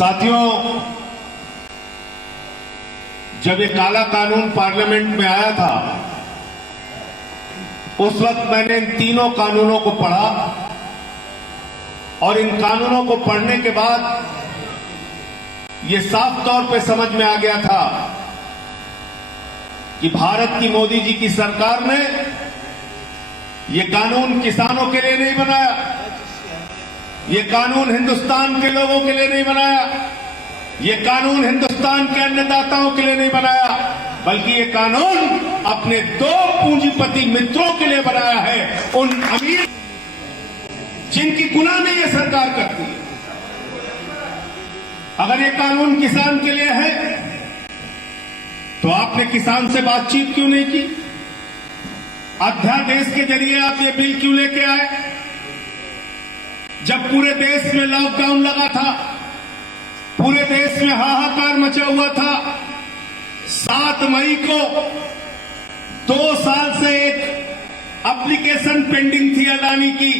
साथियों, जब ये काला कानून पार्लियामेंट में आया था उस वक्त मैंने इन तीनों कानूनों को पढ़ा और इन कानूनों को पढ़ने के बाद ये साफ तौर पे समझ में आ गया था कि भारत की मोदी जी की सरकार ने ये कानून किसानों के लिए नहीं बनाया, ये कानून हिंदुस्तान के लोगों के लिए नहीं बनाया, ये कानून हिंदुस्तान के अन्नदाताओं के लिए नहीं बनाया, बल्कि ये कानून अपने दो पूंजीपति मित्रों के लिए बनाया है, उन अमीर जिनकी गुलामी ये सरकार करती है। अगर ये कानून किसान के लिए है तो आपने किसान से बातचीत क्यों नहीं की? अध्यादेश के जरिए आप ये बिल क्यों लेके आए? जब पूरे देश में लॉकडाउन लगा था, पूरे देश में हाहाकार मचा हुआ था, 7 मई को 2 साल से एक एप्लीकेशन पेंडिंग थी अडानी की,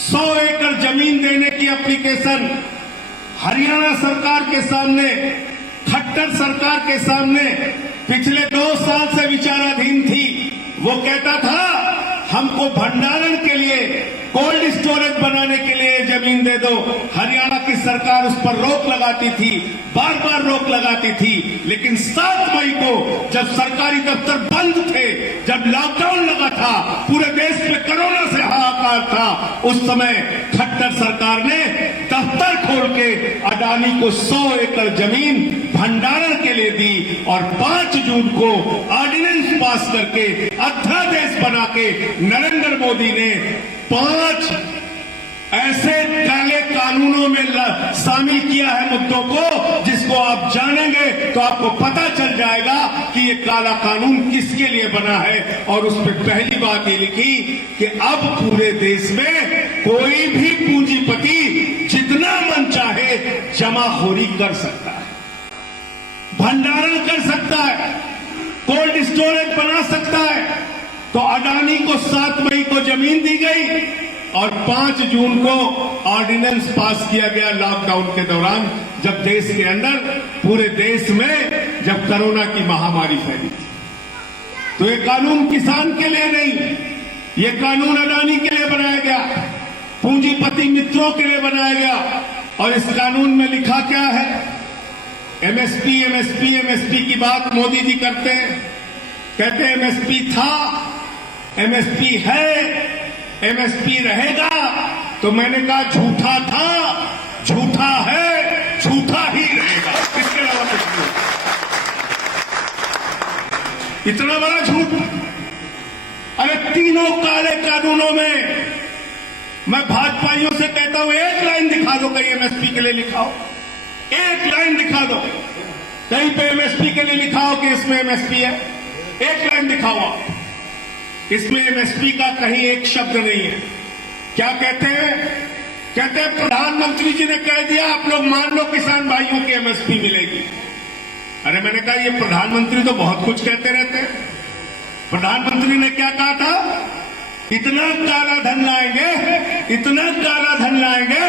100 एकड़ जमीन देने की एप्लीकेशन हरियाणा सरकार के सामने, खट्टर सरकार के सामने पिछले 2 साल से विचाराधीन थी। वो कहता था हमको भंडारण के लिए, कोल्ड स्टोरेज बनाने के लिए जमीन दे दो। हरियाणा की सरकार उस पर रोक लगाती थी, बार बार रोक लगाती थी, लेकिन 7 मई को जब सरकारी दफ्तर बंद थे, जब लॉकडाउन लगा था, पूरे देश में कोरोना से हाहाकार था, उस समय खट्टर सरकार ने दफ्तर खोल के अडानी को 100 एकड़ जमीन भंडारण के लिए दी और 5 जून को ऑर्डिनेंस पास करके अध्यादेश बना के नरेंद्र मोदी ने 5 ऐसे काले कानूनों में शामिल किया है मुद्दों को, जिसको आप जानेंगे तो आपको पता चल जाएगा कि ये काला कानून किसके लिए बना है। और उसमें पहली बात ये लिखी कि अब पूरे देश में कोई भी पूंजीपति जितना मन चाहे जमाखोरी कर सकता है, भंडारण कर सकता है, कोल्ड स्टोरेज बना सकता है। तो अडानी को 7 मई को जमीन दी गई और 5 जून को ऑर्डिनेंस पास किया गया लॉकडाउन के दौरान, जब देश के अंदर, पूरे देश में जब कोरोना की महामारी फैली थी। तो ये कानून किसान के लिए नहीं, ये कानून अडानी के लिए बनाया गया, पूंजीपति मित्रों के लिए बनाया गया। और इस कानून में लिखा क्या है? एमएसपी एमएसपी एमएसपी की बात मोदी जी करते हैं, कहते हैं एमएसपी था, एमएसपी है, एमएसपी रहेगा। तो मैंने कहा झूठा था, झूठा है, झूठा ही रहेगा, इसके अलावा कुछ नहीं। इतना बड़ा झूठ! अरे तीनों काले कानूनों में मैं भाजपाइयों से कहता हूं, एक लाइन दिखा दो कहीं एमएसपी के लिए लिखा हो, एक लाइन दिखा दो कहीं पे एमएसपी के लिए लिखा हो कि इसमें एमएसपी है। एक लाइन दिखाओ, इसमें एमएसपी का कहीं एक शब्द नहीं है। क्या कहते हैं? कहते हैं प्रधानमंत्री जी ने कह दिया आप लोग मान लो किसान भाइयों की एमएसपी मिलेगी। अरे मैंने कहा ये प्रधानमंत्री तो बहुत कुछ कहते रहते हैं। प्रधानमंत्री ने क्या कहा था? इतना काला धन लाएंगे, इतना काला धन लाएंगे,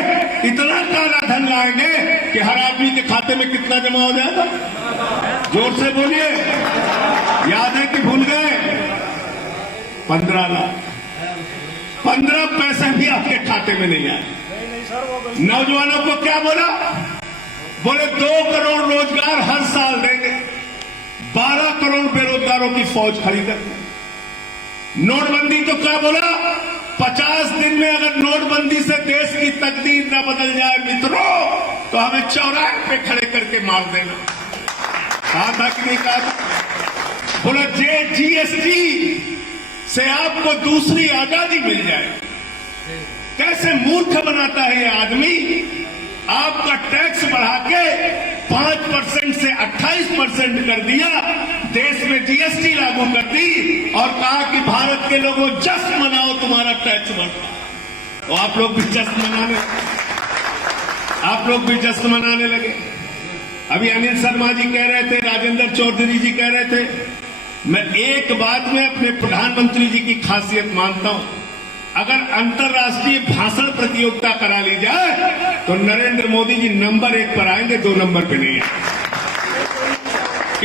इतना काला धन लाएंगे कि हर आदमी के खाते में कितना जमा हो जाएगा? जोर से बोलिए, याद है कि भूल गए? 15 लाख। 15 पैसे भी आपके खाते में नहीं आए। नौजवानों को क्या बोला? बोले 2 करोड़ रोजगार हर साल देंगे, 12 करोड़ बेरोजगारों की फौज खरीदेंगे। नोटबंदी तो क्या बोला? 50 दिन में अगर नोटबंदी से देश की तकदीर न बदल जाए मित्रों, तो हमें चौराहे पे खड़े करके मार देना। कहा था कि नहीं कहा था? बोला जीएसटी से आपको दूसरी आजादी मिल जाए। कैसे मूर्ख बनाता है ये आदमी! आपका टैक्स बढ़ा के 5% से 28% कर दिया, देश में जीएसटी लागू कर दी और कहा कि भारत के लोगों जश्न मनाओ, तुम्हारा टैक्स बढ़ा। तो आप लोग भी जश्न मनाने लगे। अभी अनिल शर्मा जी कह रहे थे, राजेंद्र चौधरी जी कह रहे थे, मैं एक बात में अपने प्रधानमंत्री जी की खासियत मानता हूं, अगर अंतर्राष्ट्रीय भाषण प्रतियोगिता करा ली जाए तो नरेंद्र मोदी जी नंबर 1 पर आएंगे, 2 नंबर पे नहीं आएंगे।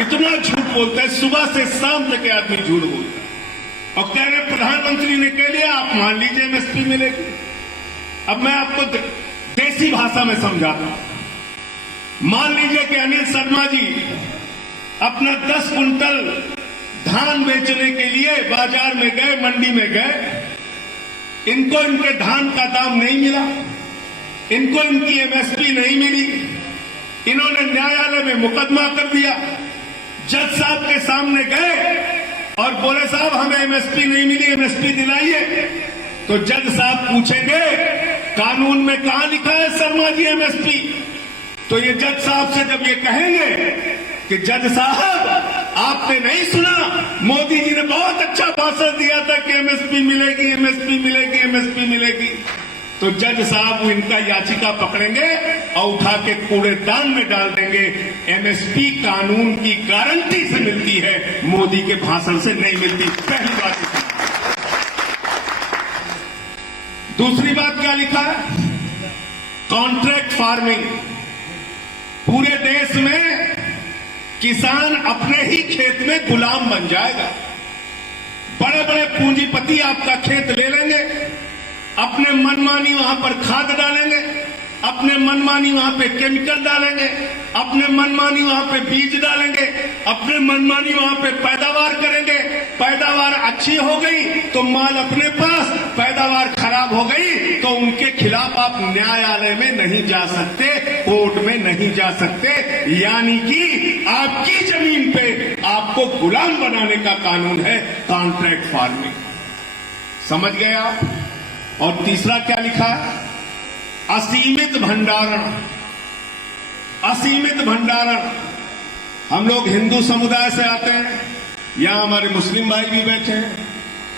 इतना झूठ बोलता है, सुबह से शाम तक आदमी झूठ बोलता है। और कह रहे प्रधानमंत्री ने कह लिया, आप मान लीजिए एमएसपी मिलेगी। अब मैं आपको देसी भाषा में समझाता हूं। मान लीजिए कि अनिल शर्मा जी अपना 10 कुंटल धान बेचने के लिए बाजार में गए, मंडी में गए, इनको इनके धान का दाम नहीं मिला, इनको इनकी एमएसपी नहीं मिली, इन्होंने न्यायालय में मुकदमा कर दिया। जज साहब के सामने गए और बोले साहब हमें एमएसपी नहीं मिली, एमएसपी दिलाइए। तो जज साहब पूछेंगे कानून में कहां लिखा है शर्मा जी एमएसपी? तो ये जज साहब से जब ये कहेंगे कि जज साहब आपने नहीं सुना, मोदी जी ने बहुत अच्छा भाषण दिया था कि एमएसपी मिलेगी, एमएसपी मिलेगी, एमएसपी मिलेगी, तो जज साहब इनका याचिका पकड़ेंगे और उठा के कूड़ेदान में डाल देंगे। एमएसपी कानून की गारंटी से मिलती है, मोदी के भाषण से नहीं मिलती। पहली बात। दूसरी बात क्या लिखा है? Contract farming. पूरे देश में किसान अपने ही खेत में गुलाम बन जाएगा। बड़े बड़े पूंजीपति आपका खेत ले लेंगे, अपने मनमानी वहां पर खाद डालेंगे, अपने मनमानी वहां पे केमिकल डालेंगे, अपने मनमानी वहां पे बीज डालेंगे, अपने मनमानी वहां पे पैदावार करेंगे। पैदावार अच्छी हो गई तो माल अपने पास, पैदावार खराब हो गई तो उनके खिलाफ आप न्यायालय में नहीं जा सकते, कोर्ट में नहीं जा सकते। यानी कि आपकी जमीन पे आपको गुलाम बनाने का कानून है कॉन्ट्रैक्ट फार्मिंग। समझ गए आप? और तीसरा क्या लिखा है? असीमित भंडारण। असीमित भंडारण। हम लोग हिंदू समुदाय से आते हैं, यहां हमारे मुस्लिम भाई भी बैठे हैं,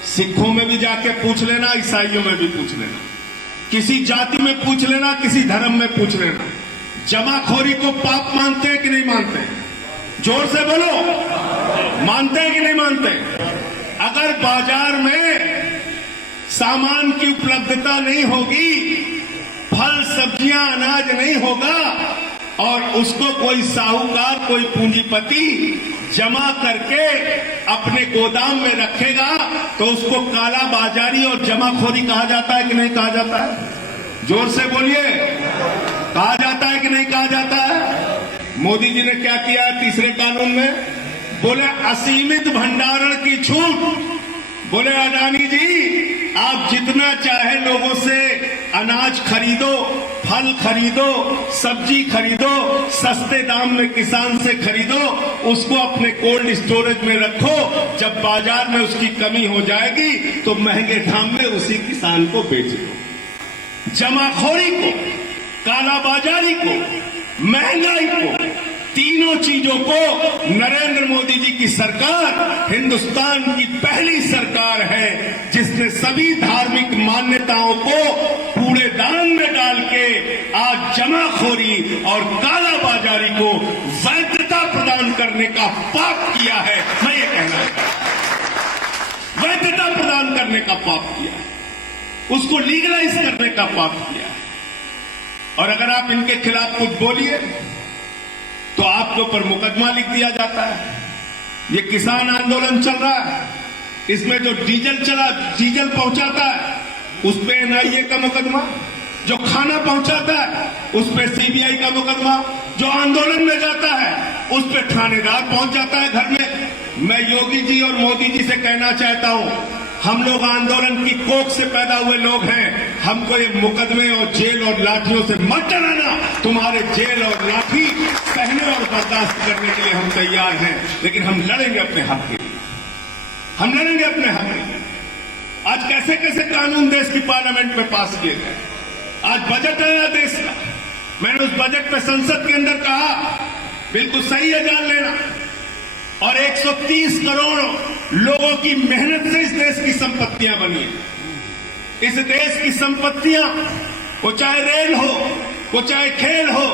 सिखों में भी जाके पूछ लेना, ईसाइयों में भी पूछ लेना, किसी जाति में पूछ लेना, किसी धर्म में पूछ लेना, जमाखोरी को पाप मानते हैं कि नहीं मानते? जोर से बोलो, मानते हैं कि नहीं मानते? अगर बाजार में सामान की उपलब्धता नहीं होगी, फल सब्जियां अनाज नहीं होगा और उसको कोई साहूकार, कोई पूंजीपति जमा करके अपने गोदाम में रखेगा तो उसको काला बाजारी और जमाखोरी कहा जाता है कि नहीं कहा जाता है? जोर से बोलिए, कहा जाता है कि नहीं कहा जाता है? मोदी जी ने क्या किया है तीसरे कानून में? बोले असीमित भंडारण की छूट। बोले अडानी जी आप जितना चाहे लोगों से अनाज खरीदो, फल खरीदो, सब्जी खरीदो, सस्ते दाम में किसान से खरीदो, उसको अपने कोल्ड स्टोरेज में रखो, जब बाजार में उसकी कमी हो जाएगी तो महंगे दाम में उसी किसान को बेच दो। जमाखोरी को, कालाबाजारी को, महंगाई को, तीनों चीजों को नरेंद्र मोदी जी की सरकार हिंदुस्तान की पहली सरकार है जिसने सभी धार्मिक मान्यताओं को कूड़ेदान में डाल के आज जमाखोरी और कालाबाजारी को वैधता प्रदान करने का पाप किया है। मैं ये कहना चाहता हूं, वैधता प्रदान करने का पाप किया है, उसको लीगलाइज करने का पाप किया है। और अगर आप इनके खिलाफ कुछ बोलिए तो आपके ऊपर मुकदमा लिख दिया जाता है। ये किसान आंदोलन चल रहा है, इसमें जो डीजल पहुंचाता है उस पे एनआईए का मुकदमा, जो खाना पहुंचाता है उस पे सीबीआई का मुकदमा, जो आंदोलन में जाता है उस पे थानेदार पहुंच जाता है घर में। मैं योगी जी और मोदी जी से कहना चाहता हूं, हम लोग आंदोलन की कोख से पैदा हुए लोग हैं, हमको ये मुकदमे और जेल और लाठियों से मत डराना। तुम्हारे जेल और लाठी सहने और बर्दाश्त करने के लिए हम तैयार हैं, लेकिन हम लड़ेंगे अपने हक के लिए, हम लड़ेंगे अपने हक के लिए। आज कैसे कैसे कानून देश की पार्लियामेंट में पास किए गए। आज बजट आया देश का, मैंने उस बजट में संसद के अंदर कहा बिल्कुल सही है, जान लेना, और 130 करोड़ लोगों की मेहनत से इस देश की संपत्तियां बनी है। इस देश की संपत्तियां, वो चाहे रेल हो, वो चाहे खेल हो,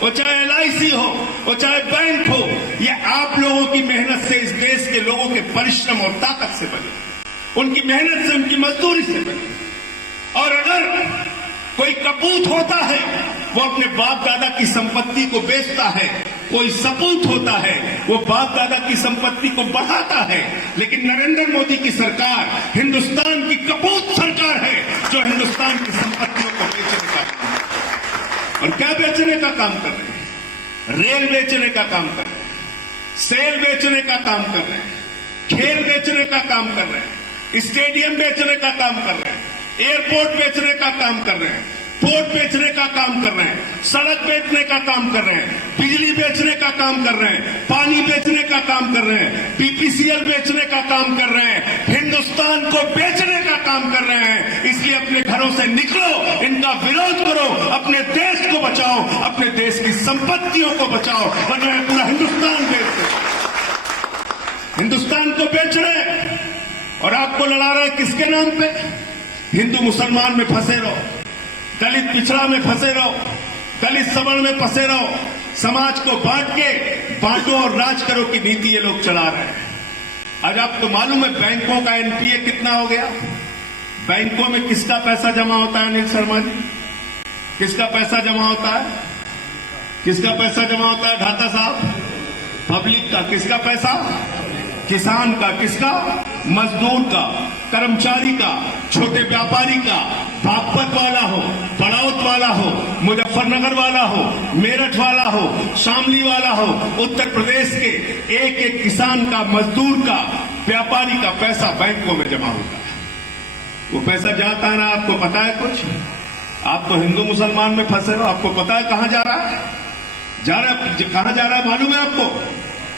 वो चाहे एलआईसी हो, वो चाहे बैंक हो, ये आप लोगों की मेहनत से, इस देश के लोगों के परिश्रम और ताकत से बनी, उनकी मेहनत से, उनकी मजदूरी से बनी। और अगर कोई कपूत होता है वो अपने बाप दादा की संपत्ति को बेचता है, कोई सपूत होता है वो बाप दादा की संपत्ति को बढ़ाता है। लेकिन नरेंद्र मोदी की सरकार हिंदुस्तान की कपूत सरकार है जो हिंदुस्तान की संपत्तियों को बेचने का काम कर रही है। और क्या बेचने का काम कर रहे हैं? रेल बेचने का काम कर रहे हैं, सेल बेचने का काम कर रहे हैं, खेल बेचने का काम कर रहे हैं, स्टेडियम बेचने का काम कर रहे हैं, एयरपोर्ट बेचने का काम कर रहे हैं, पोर्ट बेचने का काम कर रहे हैं, सड़क बेचने का काम कर रहे हैं, बिजली बेचने का काम कर रहे हैं, पानी बेचने का काम कर रहे हैं, बीपीसीएल बेचने का काम कर रहे हैं, हिंदुस्तान को बेचने का काम कर रहे हैं। इसलिए अपने घरों से निकलो, इनका विरोध करो, अपने देश को बचाओ, अपने देश की संपत्तियों को बचाओ, वरना पूरा हिंदुस्तान बेच दो। हिंदुस्तान को बेच रहे और आपको लड़ा रहे किसके नाम पे? हिंदू मुसलमान में फंसे रहो, दलित पिछड़ा में फंसे रहो, दलित सबल में फंसे रहो, समाज को बांट के बांटो और राज करो की नीति ये लोग चला रहे हैं। आज आपको मालूम है बैंकों का एनपीए कितना हो गया? बैंकों में किसका पैसा जमा होता है अनिल शर्मा जी? किसका पैसा जमा होता है? किसका पैसा जमा होता है ढाका साहब? पब्लिक का। किसका पैसा? किसान का। किसका? मजदूर का, कर्मचारी का, छोटे व्यापारी का, बागपत वाला हो, पड़ाउत वाला हो, मुजफ्फरनगर वाला हो, मेरठ वाला हो, शामली वाला हो, उत्तर प्रदेश के एक एक किसान का, मजदूर का, व्यापारी का पैसा बैंकों में जमा होता है। वो पैसा जाता है ना, आपको पता है कुछ? आप तो हिंदू मुसलमान में फंसे हो, आपको पता है कहां जा रहा है? कहां जा रहा है मालूम है आपको?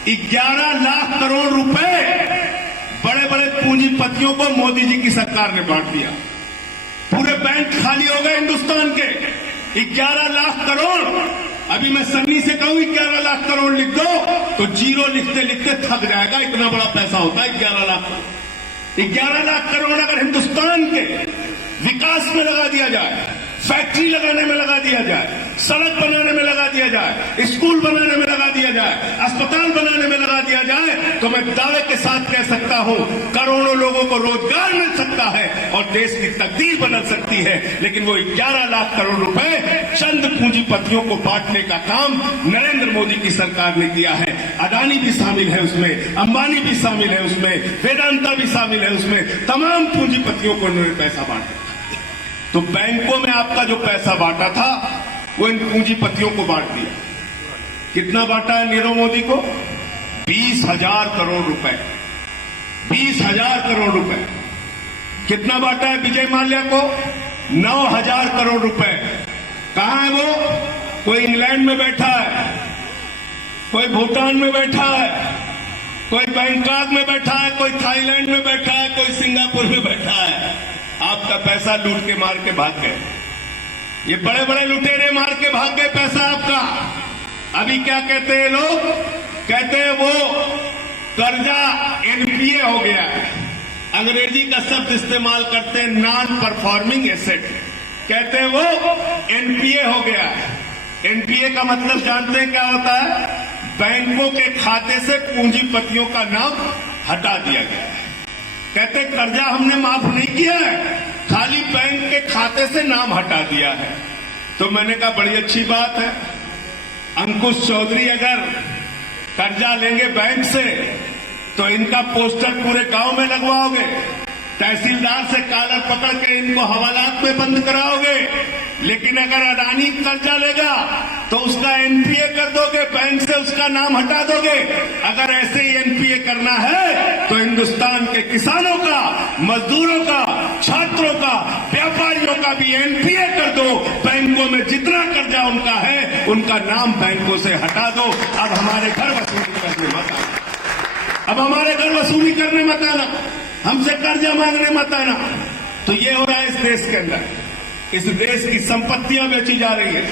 11 लाख करोड़ रुपए बड़े बड़े पूंजीपतियों को मोदी जी की सरकार ने बांट दिया। पूरे बैंक खाली हो गए हिंदुस्तान के। 11 लाख करोड़। अभी मैं सन्नी से कहूं 11 लाख करोड़ लिख दो तो जीरो लिखते लिखते थक जाएगा, इतना बड़ा पैसा होता है 11 लाख। 11 लाख करोड़ अगर हिंदुस्तान के विकास में लगा दिया जाए, फैक्ट्री लगाने में लगा दिया जाए, सड़क बनाने में लगा दिया जाए, स्कूल बनाने में लगा दिया जाए, अस्पताल बनाने में लगा दिया जाए, तो मैं दावे के साथ कह सकता हूं करोड़ों लोगों को रोजगार मिल सकता है और देश की तकदीर बदल सकती है। लेकिन वो 11 लाख करोड़ रुपए चंद पूंजीपतियों को बांटने का काम नरेंद्र मोदी की सरकार ने किया है। अदानी भी शामिल है उसमें, अंबानी भी शामिल है उसमें, वेदांता भी शामिल है उसमें, तमाम पूंजीपतियों को उन्होंने पैसा बांटा। तो बैंकों में आपका जो पैसा बांटा था वो इन पूंजीपतियों को बांट दिया। कितना बांटा है नीरव मोदी को? 20,000 करोड़ रुपए। 20,000 करोड़ रुपए। कितना बांटा है विजय माल्या को? 9,000 करोड़ रुपए। कहां है वो? कोई इंग्लैंड में बैठा है, कोई भूटान में बैठा है, कोई बैंकॉक में बैठा है, कोई थाईलैंड में बैठा है, कोई सिंगापुर में बैठा है। आपका पैसा लूट के मार के भाग गए। ये बड़े बड़े लुटेरे मार के भाग गए पैसा आपका। अभी क्या कहते हैं लोग? कहते हैं वो कर्जा एनपीए हो गया है। अंग्रेजी का शब्द इस्तेमाल करते हैं नॉन परफॉर्मिंग एसेट। कहते हैं वो एनपीए हो गया है। एनपीए का मतलब जानते हैं क्या होता है? बैंकों के खाते से पूंजीपतियों का नाम हटा दिया गया है। कहते कर्जा हमने माफ नहीं किया है, खाली बैंक के खाते से नाम हटा दिया है। तो मैंने कहा बड़ी अच्छी बात है। अंकुश चौधरी अगर कर्जा लेंगे बैंक से तो इनका पोस्टर पूरे गांव में लगवाओगे, तहसीलदार से कॉलर पकड़ के इनको हवालात में बंद कराओगे। लेकिन अगर अडानी कर्जा लेगा तो उसका एनपीए कर दोगे, बैंक से उसका नाम हटा दोगे। अगर ऐसे ही एनपीए करना है तो हिंदुस्तान के किसानों का, मजदूरों का, छात्रों का, व्यापारियों का भी एनपीए कर दो। बैंकों में जितना कर्जा उनका है उनका नाम बैंकों से हटा दो। अब हमारे घर वसूली करने मत आना, अब हमारे घर वसूली करने मत आना, हमसे कर्जा मांगने मत आना। तो ये हो रहा है इस देश के अंदर। इस देश की संपत्तियां बेची जा रही है,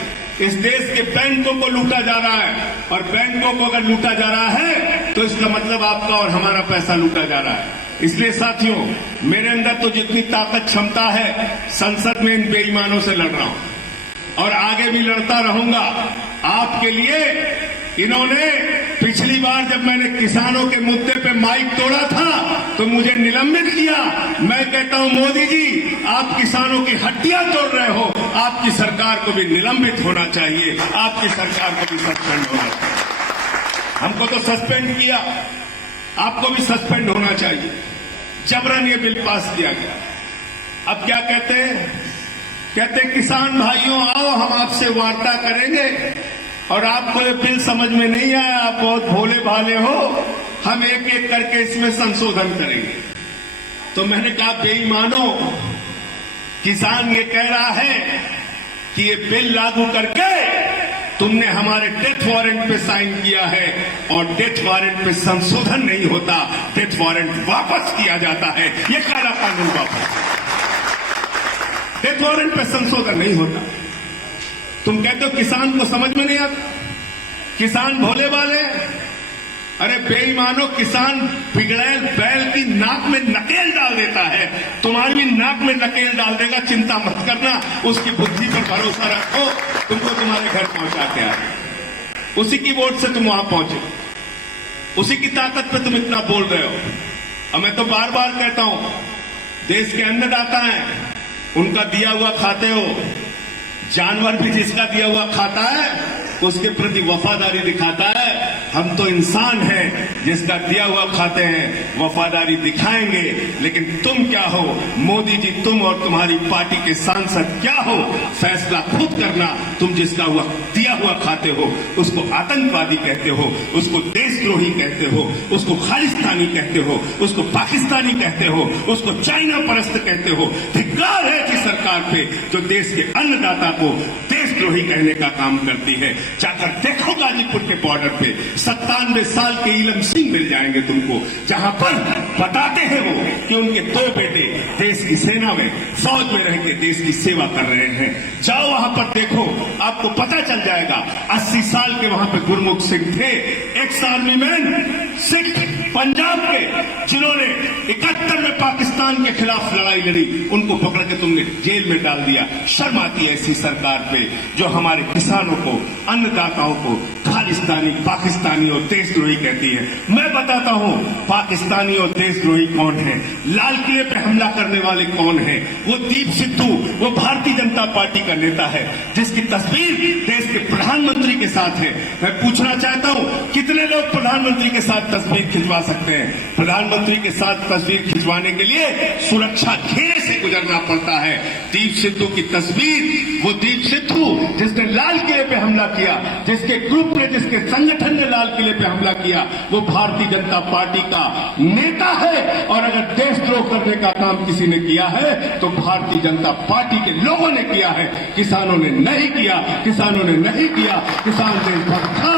इस देश के बैंकों को लूटा जा रहा है। और बैंकों को अगर लूटा जा रहा है तो इसका मतलब आपका और हमारा पैसा लूटा जा रहा है। इसलिए साथियों, मेरे अंदर तो जितनी ताकत क्षमता है संसद में इन बेईमानों से लड़ रहा हूं और आगे भी लड़ता रहूंगा। आपके लिए इन्होंने पिछली बार जब मैंने किसानों के मुद्दे पे माइक तोड़ा था तो मुझे निलंबित किया। मैं कहता हूं मोदी जी, आप किसानों की हड्डियां तोड़ रहे हो, आपकी सरकार को भी निलंबित होना चाहिए, आपकी सरकार को भी सस्पेंड होना चाहिए। हमको तो सस्पेंड किया, आपको भी सस्पेंड होना चाहिए। जबरन ये बिल पास किया गया। अब क्या कहते हैं? कहते हैं किसान भाइयों आओ हम आपसे वार्ता करेंगे, और आपको ये बिल समझ में नहीं आया, आप बहुत भोले भाले हो, हम एक एक करके इसमें संशोधन करेंगे। तो मैंने कहा बेईमानो, किसान ये कह रहा है कि ये बिल लागू करके तुमने हमारे डेथ वारंट पे साइन किया है, और डेथ वारंट पे संशोधन नहीं होता, डेथ वारंट वापस किया जाता है। ये काला कानून वापस, डेथ वारंट पे संशोधन नहीं होता। तुम कहते हो किसान को समझ में नहीं आता, किसान भोले वाले। अरे बेईमानो, किसान बिगड़ैल बैल की नाक में नकेल डाल देता है, तुम्हारी भी नाक में नकेल डाल देगा, चिंता मत करना, उसकी बुद्धि पर भरोसा रखो, तुमको तुम्हारे घर पहुंचा के आए। उसी की वोट से तुम वहां पहुंचे, उसी की ताकत पे तुम इतना बोल रहे हो। और मैं तो बार बार कहता हूं, देश के अन्नदाता हैं, उनका दिया हुआ खाते हो, जानवर भी जिसका दिया हुआ खाता है उसके प्रति वफादारी दिखाता है। हम तो इंसान हैं, जिसका दिया हुआ खाते हैं, वफादारी दिखाएंगे। लेकिन तुम क्या हो मोदी जी, तुम और तुम्हारी पार्टी के सांसद क्या हो, फैसला खुद करना। तुम जिसका दिया हुआ खाते हो उसको आतंकवादी कहते हो, उसको देशद्रोही कहते हो, उसको खालिस्तानी कहते हो, उसको पाकिस्तानी कहते हो, उसको चाइना परस्त कहते हो। धिक्कार है ऐसी सरकार पे जो देश के अन्नदाता को देशद्रोही कहने का काम करती है। जाकर देखो गाजीपुर के बॉर्डर पे 97 साल के इलम सिंह मिल जाएंगे तुमको, जहां पर बताते हैं वो कि उनके 2 बेटे देश की सेना में, फौज में रह के देश की सेवा कर रहे हैं। जाओ वहां पर देखो, आपको पता चल जाएगा। 80 साल के वहां पे गुरमुख सिंह थे, ex army man, Sikh Punjab के, जिन्होंने 71 में पाकिस्तान के खिलाफ लड़ाई लड़ी, उनको पकड़ के तुमने जेल में डाल दिया। शर्म आती है ऐसी सरकार पे जो हमारे किसानों को, अन्नदाताओं को खालिस्तानी, पाकिस्तानी और देशद्रोही कहती है। मैं बताता हूं पाकिस्तानी और देशद्रोही कौन है, लाल किले पे हमला करने वाले कौन है। वो दीप सिद्धू, वो भारतीय जनता पार्टी का नेता है, जिसकी तस्वीर देश के प्रधानमंत्री के साथ है। मैं पूछना चाहता हूं, कितने लोग प्रधानमंत्री के साथ तस्वीर खिंचवा सकते हैं? प्रधानमंत्री के साथ तस्वीर खिंचवाने के लिए सुरक्षा घेरे से गुजरना पड़ता है। दीप सिद्धू की तस्वीर, वो दीप सिद्धू जिसने लाल किले पे हमला किया, जिसके ग्रुप ने, जिसके संगठन ने लाल किले पे हमला किया, वो भारतीय जनता पार्टी का नेता है। और अगर देशद्रोह करने का काम किसी ने किया है तो भारतीय जनता पार्टी के लोगों ने किया है, किसानों ने नहीं किया, किसानों ने नहीं किया। किसान देशभक्त था,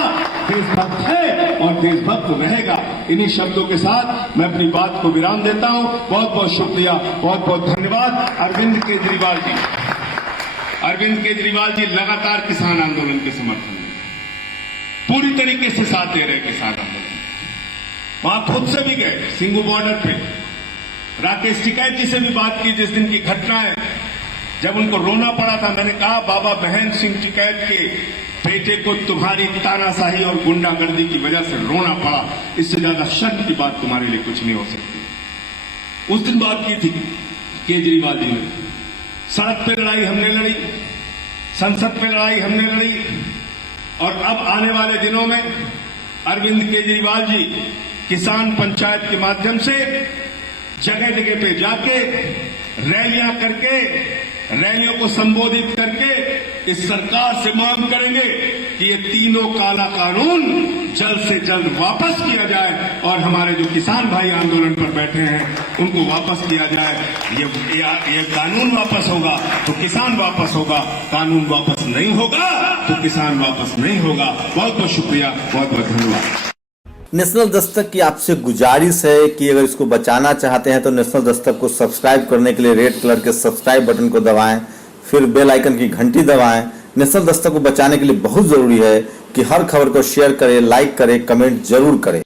देशभक्त है और देशभक्त रहेगा। इन्हीं शब्दों के साथ मैं अपनी बात को विराम देता हूं। बहुत बहुत शुक्रिया, बहुत बहुत धन्यवाद। अरविंद केजरीवाल जी, अरविंद केजरीवाल जी लगातार किसान आंदोलन के समर्थन में पूरी तरीके से साथ दे रहे किसान आंदोलन। वहां खुद से भी गए सिंगू बॉर्डर पे, राकेश टिकैत जी से भी बात की। जिस दिन की घटना है, जब उनको रोना पड़ा था, मैंने कहा बाबा महेंद्र सिंह टिकैत के बेटे को तुम्हारी तानाशाही और गुंडागर्दी की वजह से रोना पड़ा, इससे ज्यादा शर्म की बात तुम्हारे लिए कुछ नहीं हो सकती। उस दिन बात की थी केजरीवाल जी ने। सड़क पे लड़ाई हमने लड़ी, संसद पे लड़ाई हमने लड़ी, और अब आने वाले दिनों में अरविंद केजरीवाल जी किसान पंचायत के माध्यम से जगह जगह पे जाके रैलियां करके, रैलियों को संबोधित करके इस सरकार से मांग करेंगे कि ये तीनों काला कानून जल्द से जल्द वापस किया जाए, और हमारे जो किसान भाई आंदोलन पर बैठे हैं उनको वापस किया जाए। ये कानून वापस होगा तो किसान वापस होगा, कानून वापस नहीं होगा तो किसान वापस नहीं होगा। बहुत बहुत शुक्रिया, बहुत बहुत धन्यवाद। नेशनल दस्तक की आपसे गुजारिश है कि अगर इसको बचाना चाहते हैं तो नेशनल दस्तक को सब्सक्राइब करने के लिए रेड कलर के सब्सक्राइब बटन को दबाएं, फिर बेल आइकन की घंटी दबाएं। नेशनल दस्तक को बचाने के लिए बहुत जरूरी है कि हर खबर को शेयर करें, लाइक करें, कमेंट जरूर करें।